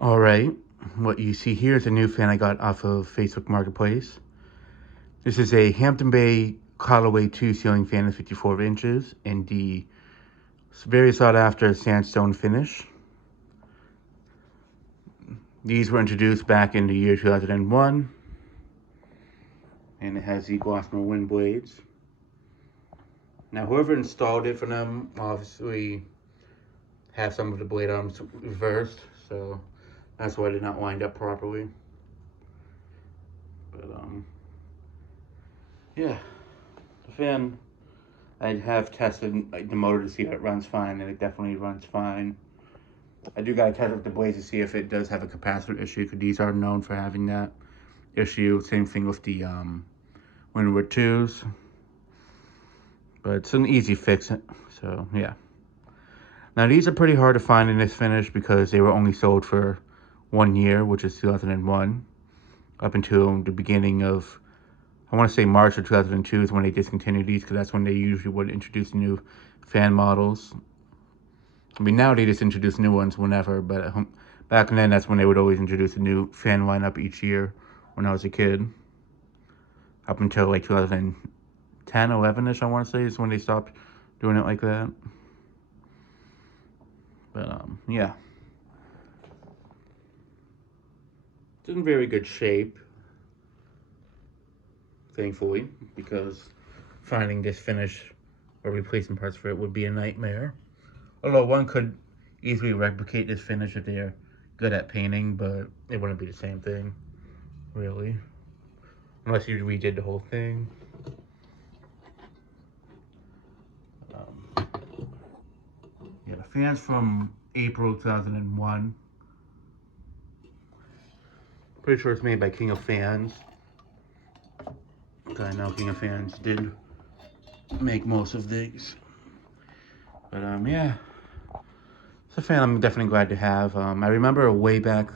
All right, what you see here is a new fan I got off of Facebook Marketplace. This is a Hampton Bay Callaway 2 ceiling fan of 54 inches in the very sought after sandstone finish. These were introduced back in the year 2001, and it has the Glossmer wind blades. Now, whoever installed it for them obviously have some of the blade arms reversed, so that's why they're not lined up properly. But yeah, the fan, I have tested the motor to see if it runs fine, and it definitely runs fine. I do gotta test with the blades to see if it does have a capacitor issue, because these are known for having that issue. Same thing with the Windward 2s, but it's an easy fix. So yeah. Now these are pretty hard to find in this finish because they were only sold for 1 year, which is 2001, up until the beginning of, I want to say March of 2002 is when they discontinued these, because that's when they usually would introduce new fan models. I mean, now they just introduce new ones whenever, but back then that's when they would always introduce a new fan lineup each year when I was a kid. Up until like 2010, 11-ish, I want to say, is when they stopped doing it like that. But yeah. It's in very good shape, thankfully, because finding this finish or replacement parts for it would be a nightmare. Although one could easily replicate this finish if they're good at painting, but it wouldn't be the same thing, really. Unless you redid the whole thing. Yeah, the fan's from April 2001. Pretty sure it's made by King of Fans. I know King of Fans did make most of these. But yeah. It's a fan I'm definitely glad to have. I remember way back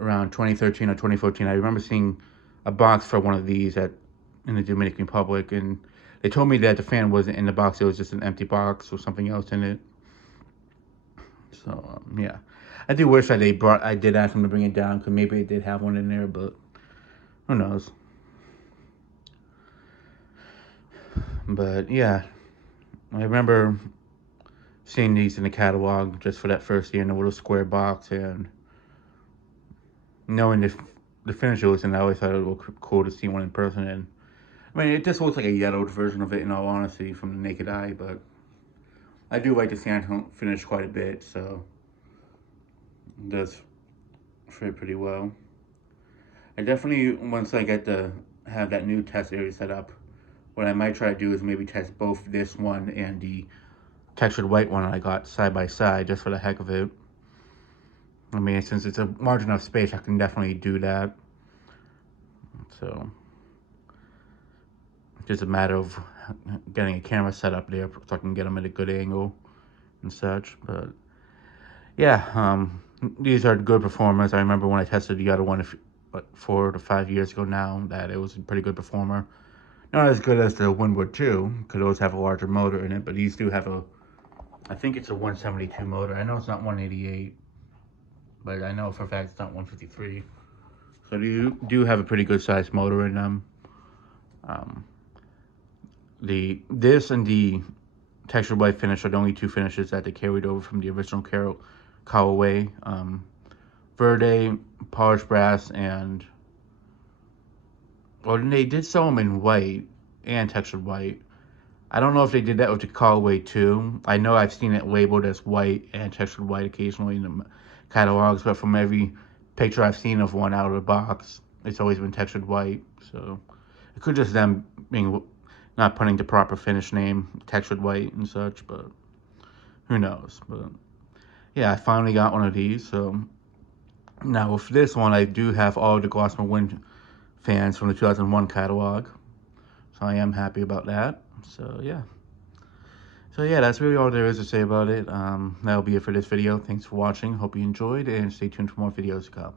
around 2013 or 2014, I remember seeing a box for one of these in the Dominican Republic, and they told me that the fan wasn't in the box, it was just an empty box with something else in it. So yeah, I do wish that I did ask them to bring it down, because maybe they did have one in there, but who knows. But yeah, I remember seeing these in the catalog just for that first year in a little square box, and knowing the finish it was in, I always thought it would look cool to see one in person. And I mean, it just looks like a yellowed version of it, in all honesty, from the naked eye, but I do like the Sandstone finish quite a bit, so it does fit pretty well. I definitely, once I get to have that new test area set up, what I might try to do is maybe test both this one and the textured white one I got side by side, just for the heck of it. I mean, since it's a large enough space, I can definitely do that. So, it's just a matter of getting a camera set up there so I can get them at a good angle and such. But yeah, these are good performers. I remember when I tested the other one 4 to 5 years ago now, that it was a pretty good performer. Not as good as the Windward 2, because those have a larger motor in it, but these do have I think it's a 172 motor. I know it's not 188, but I know for a fact it's not 153. So you do have a pretty good sized motor in them. This and the textured white finish are the only two finishes that they carried over from the original Callaway. Verde, polished brass, and well, they did sell them in white and textured white. I don't know if they did that with the Callaway too. I know I've seen it labeled as white and textured white occasionally in the catalogs, but from every picture I've seen of one out of the box, it's always been textured white. So it could just them being not putting the proper finish name, textured white and such, but who knows. But yeah, I finally got one of these. So now with this one, I do have all the Glossmer wind fans from the 2001 catalog. So I am happy about that. So yeah. So yeah, that's really all there is to say about it. That'll be it for this video. Thanks for watching. Hope you enjoyed, and stay tuned for more videos to come.